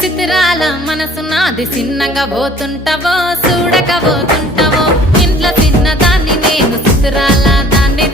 సితిరాల మనసు నాది చిన్నగా పోతుంటావో చూడక పోతుంటావో ఇంట్లో చిన్న దాన్ని నేను సితిరాల దాన్ని